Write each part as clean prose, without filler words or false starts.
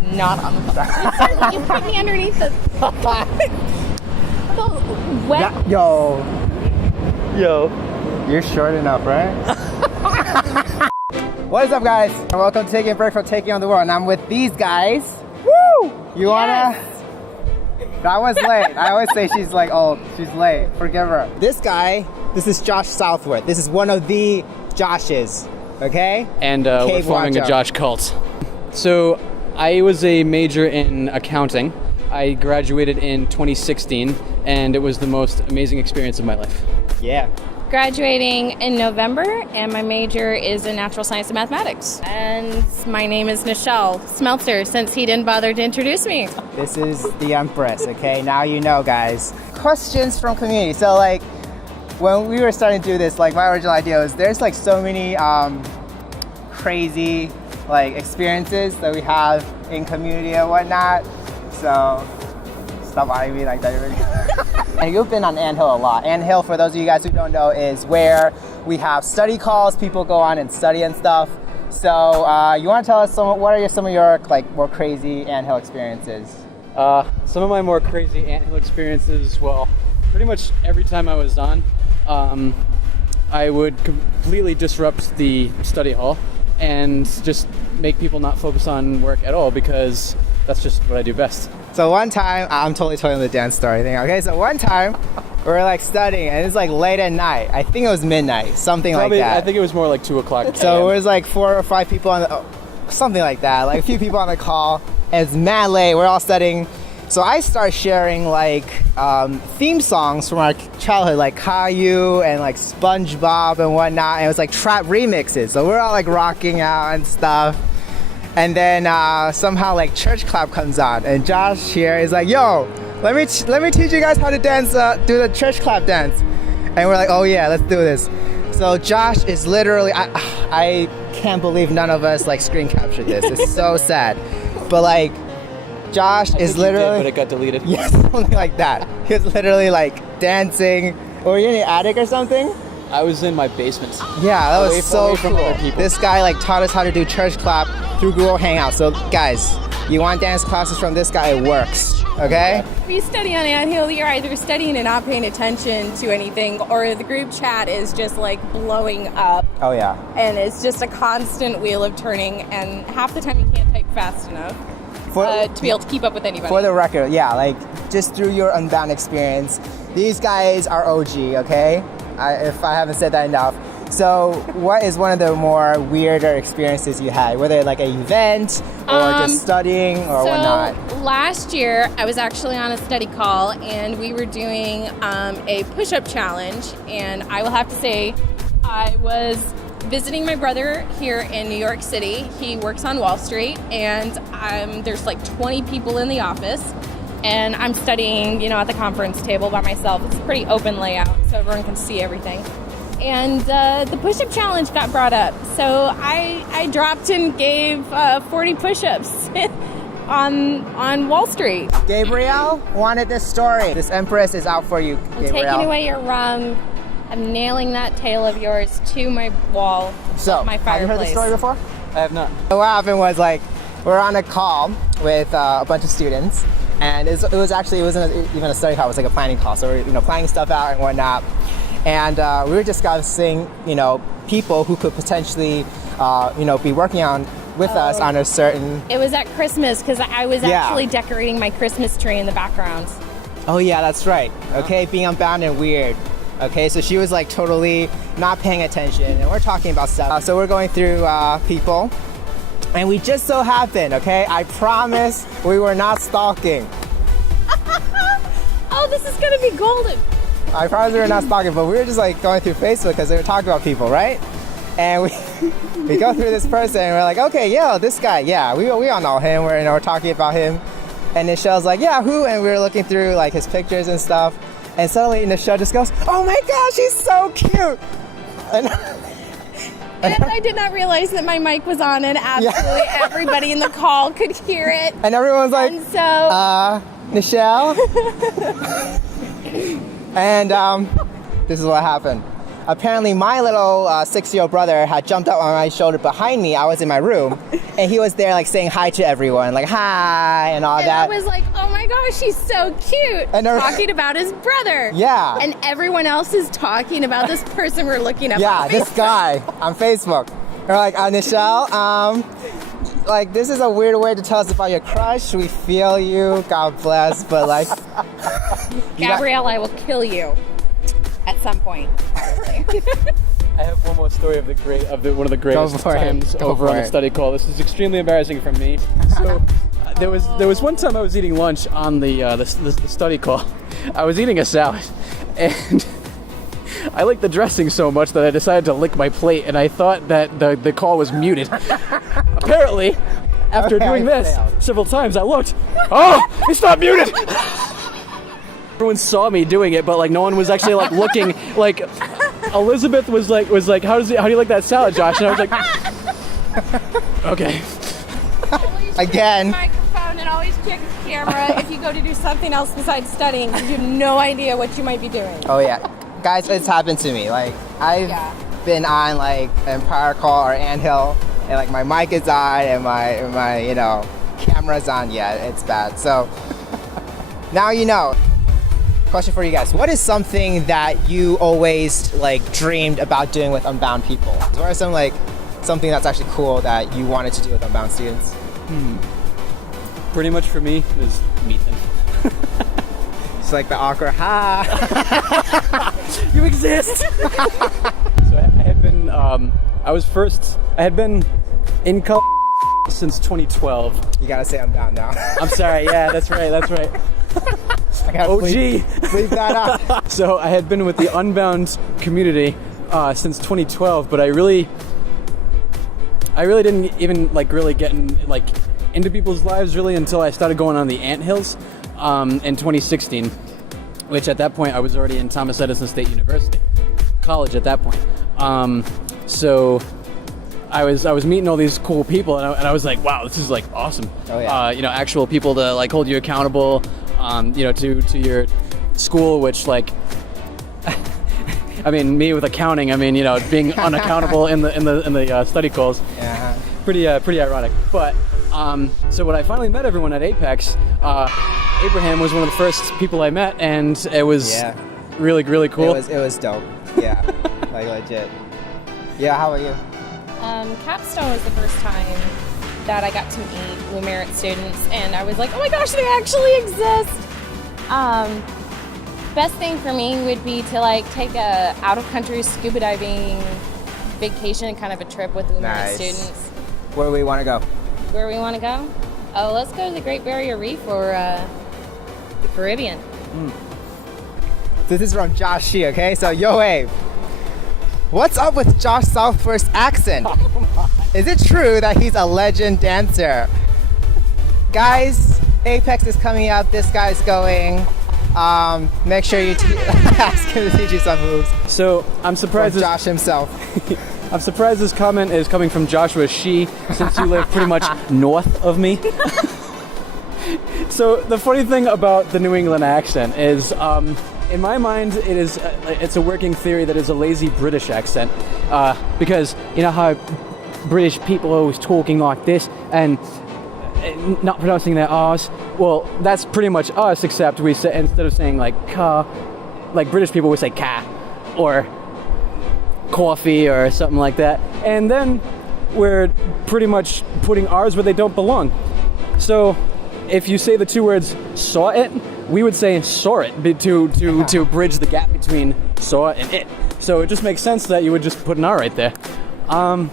Not on the phone. You put me underneath the wet. Yo. You're short enough, right? What is up, guys? And welcome to Taking a Break from Taking on the World. And I'm with these guys. Woo! You wanna? That was late. I always say she's like old. She's late. Forgive her. This guy, this is Josh Southworth. This is one of the Joshes. Okay? And we're forming a Josh cult. So I was a major in accounting. I graduated in 2016, and it was the most amazing experience of my life. Yeah. Graduating in November, and my major is in natural science and mathematics. And my name is Nychelle Smelter, since he didn't bother to introduce me. This is the Empress, okay? Now you know, guys. Questions from community. So, like, when we were starting to do this, like, my original idea was there's, like, so many crazy, like, experiences that we have in community and whatnot. So, stop eyeing me like that. And you've been on Anthill a lot. Anthill, for those of you guys who don't know, is where we have study calls. People go on and study and stuff. So, you want to tell us what are some of your like more crazy Anthill experiences? Some of my more crazy anthill experiences, well, pretty much every time I was on, I would completely disrupt the study hall and just make people not focus on work at all, because that's just what I do best. So one time, I'm totally telling the dance story thing. Okay, so one time we were like studying, and it's like late at night. I think it was midnight, something Probably, like that. I think it was more like 2 o'clock. So it was like 4 or 5 people on the, something like that, like a few people on the call. And it's mad late. We're all studying. So I start sharing like theme songs from our childhood, like Caillou and like SpongeBob and whatnot. And it was like trap remixes. So we're all like rocking out and stuff. And then somehow like church clap comes on, and Josh here is like, "Yo, let me teach you guys how to dance, do the church clap dance." And we're like, "Oh yeah, let's do this." So Josh is literally, I can't believe none of us like screen captured this. It's so sad, but like Josh is literally. But it got deleted. Yes, something like that. He was literally like dancing. Were you in the attic or something? I was in my basement. Yeah, that was so from other cool. people. This guy like taught us how to do church clap through Google Hangouts. So guys, you want dance classes from this guy? It works. Okay? If you study on Anthill, you're either studying and not paying attention to anything, or the group chat is just like blowing up. Oh yeah. And it's just a constant wheel of turning, and half the time you can't type fast enough to be able to keep up with anybody. For the record, yeah, like just through your Unbound experience, these guys are OG, okay? If I haven't said that enough. So what is one of the more weirder experiences you had? Whether like an event or just studying or whatnot? Last year I was actually on a study call, and we were doing a push-up challenge, and I will have to say I was visiting my brother here in New York City. He works on Wall Street, and there's like 20 people in the office. And I'm studying, you know, at the conference table by myself. It's a pretty open layout, so everyone can see everything. And the push-up challenge got brought up. So I dropped and gave 40 push-ups on Wall Street. Gabrielle wanted this story. This Empress is out for you, Gabrielle. I'm taking away your rum. I'm nailing that tail of yours to my wall, so, my fireplace. Have you heard the story before? I have not. So what happened was like, we're on a call with a bunch of students. And it wasn't even a study call, it was like a planning call. So we're planning stuff out and whatnot. And we were discussing, people who could potentially, be working on with us on a certain... It was at Christmas, because I was actually decorating my Christmas tree in the background. Oh yeah, that's right. Okay, being unbound and weird. Okay, so she was like totally not paying attention, and we're talking about stuff. So we're going through people. And we just so happened, okay? I promise we were not stalking. Oh, this is gonna be golden. I promise we were not stalking, but we were just like going through Facebook because they were talking about people, right? And we go through this person and we're like, okay, yeah, this guy, yeah, we all know him. We're talking about him. And Nychelle's like, yeah, who? And we were looking through like his pictures and stuff. And suddenly Nychelle just goes, oh my gosh, he's so cute. And I did not realize that my mic was on, and absolutely everybody in the call could hear it. And everyone's like, and so, Nychelle? And this is what happened. apparently my little 6-year-old brother had jumped up on my shoulder behind me. I was in my room, and he was there like saying hi to everyone, like hi and all And that. I was like, oh my gosh, he's so cute. And talking about his brother. Yeah. And everyone else is talking about this person we're looking up Yeah, on this Facebook. guy on Facebook. They're like, Nychelle, like this is a weird way to tell us about your crush. We feel you, God bless, but like, Gabrielle, I will kill you at some point. I have one more story of one of the greatest for it. times Go over for on it. the study call. This is extremely embarrassing for me. So there was one time I was eating lunch on the study call. I was eating a salad, and I liked the dressing so much that I decided to lick my plate, and I thought that the call was muted. Apparently, after Okay, doing I this failed. several times, I looked. Oh, it's not muted. Everyone saw me doing it, but like no one was actually like looking. Like Elizabeth was like, how do you like that salad, Josh? And I was like, okay. Again. Microphone and always check the camera if you go to do something else besides studying, because you have no idea what you might be doing. Oh yeah, guys, it's happened to me. Like I've Yeah. been on like Empire Call or Anthill, and like my mic is on and my camera's on. Yeah, it's bad. So now you know. Question for you guys: what is something that you always like dreamed about doing with Unbound people? What are something that's actually cool that you wanted to do with Unbound students? Pretty much for me is meet them. It's like the awkward ha. You exist. So I had been, I had been in college since 2012. You gotta say Unbound now. I'm sorry. Yeah, that's right. I gotta OG. bleep that out. So I had been with the Unbound community since 2012, but I really didn't even like really get into people's lives really until I started going on the Anthills in 2016, which at that point I was already in Thomas Edison State University, college at that point. So I was meeting all these cool people, and I was like, wow, this is like awesome. Oh, yeah. Actual people to like hold you accountable, to your school, which like, I mean, me with accounting, I mean, being unaccountable in the study calls, Yeah. pretty ironic. But so when I finally met everyone at Apex, Abraham was one of the first people I met, and it was really cool. It was dope. Yeah, like legit. Yeah, how about you? Capstone was the first time that I got to meet Blue Merit students, and I was like, oh my gosh, they actually exist. Best thing for me would be to like take a out-of-country scuba diving vacation, kind of a trip with Blue Merit Nice. students. Where do we want to go? Where we want to go? Oh, let's go to the Great Barrier Reef or the Caribbean. This is from Josh Shi, okay? So, yo, Abe. What's up with Josh Southworth's accent? Is it true that he's a legend dancer? Guys, Apex is coming up. This guy's going. Make sure you ask him to teach you some moves. So I'm surprised. From Josh himself. I'm surprised this comment is coming from Joshua Shi, since you live pretty much north of me. So the funny thing about the New England accent is, in my mind, it's a working theory that is a lazy British accent, because you know how British people are always talking like this and not pronouncing their R's. Well, that's pretty much us, except we say, instead of saying like car, like British people would say ca, or coffee or something like that, and then we're pretty much putting R's where they don't belong. So if you say the two words saw it, we would say saw it to bridge the gap between saw and it. So it just makes sense that you would just put an R right there. Yeah.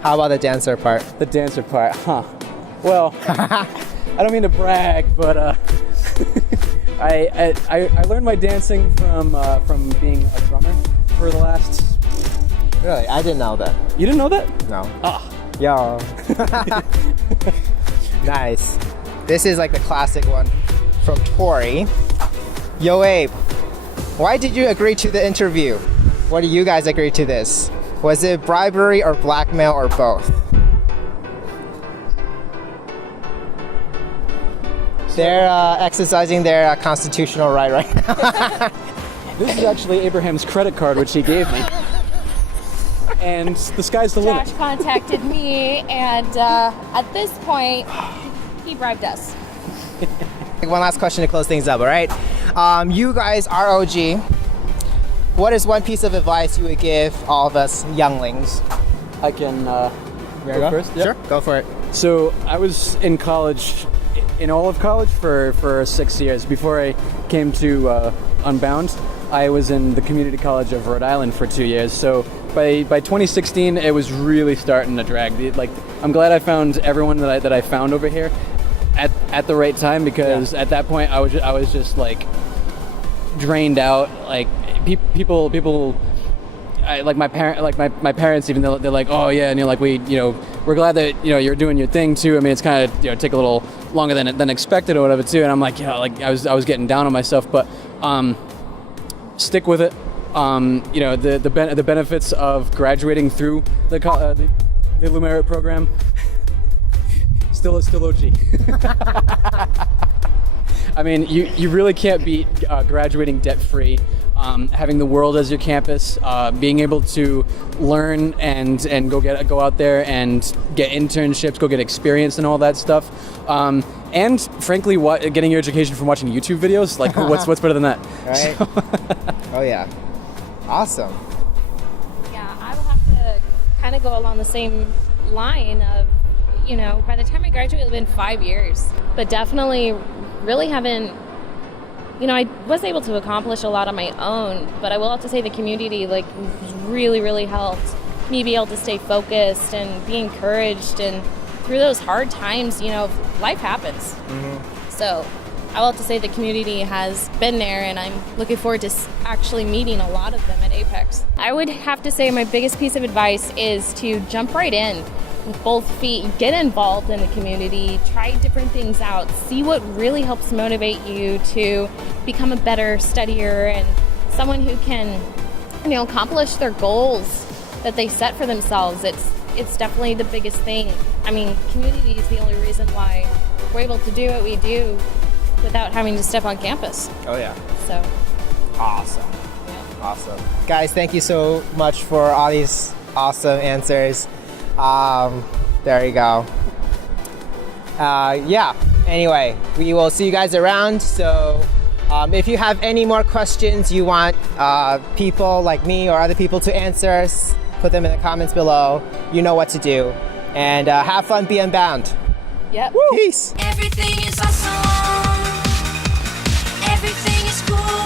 How about the dancer part? The dancer part, huh? Well, I don't mean to brag, but I learned my dancing from being a drummer for the last. Really? I didn't know that. You didn't know that? No. Ah. Yo. Nice. This is like the classic one from Tori. Yo, Abe, why did you agree to the interview? What do you guys agree to this? Was it bribery or blackmail or both? They're exercising their constitutional right now. This is actually Abraham's credit card, which he gave me. And the sky's the limit. Josh contacted me, and at this point, he bribed us. One last question to close things up, all right? You guys are OG. What is one piece of advice you would give all of us younglings? I can go first. Yep. Sure, go for it. So I was in college, in all of college for 6 years. Before I came to Unbound, I was in the community college of Rhode Island for 2 years. So by 2016, it was really starting to drag. Like, I'm glad I found everyone that I found over here at the right time, because at that point I was just like drained out. Like people. Like my parents even, they're like, oh yeah, and you're like, we're glad that you're doing your thing too. I mean, it's kind of take a little longer than expected or whatever too. And I'm like, I was getting down on myself, but stick with it. The benefits of graduating through the Lumerit program. Still OG. I mean, you really can't beat graduating debt-free, having the world as your campus, being able to learn and go out there and get internships, go get experience and all that stuff, and frankly, getting your education from watching YouTube videos. Like, what's better than that? Right. Oh yeah. Awesome. Yeah, I will have to kind of go along the same line of, by the time I graduated, it's been 5 years, but definitely really haven't, I was able to accomplish a lot on my own, but I will have to say the community really, really helped me be able to stay focused and be encouraged, and through those hard times, life happens. Mm-hmm. So I will have to say the community has been there, and I'm looking forward to actually meeting a lot of them at Apex. I would have to say my biggest piece of advice is to jump right in with both feet, get involved in the community, try different things out, see what really helps motivate you to become a better studier and someone who can, accomplish their goals that they set for themselves. It's definitely the biggest thing. I mean, community is the only reason why we're able to do what we do without having to step on campus. Oh yeah. So awesome. Awesome. Guys, thank you so much for all these awesome answers. There you go. Yeah, anyway, we will see you guys around. So if you have any more questions you want people like me or other people to answer, put them in the comments below. You know what to do. And have fun, be unbound. Yep. Peace. Everything is awesome. Everything is cool.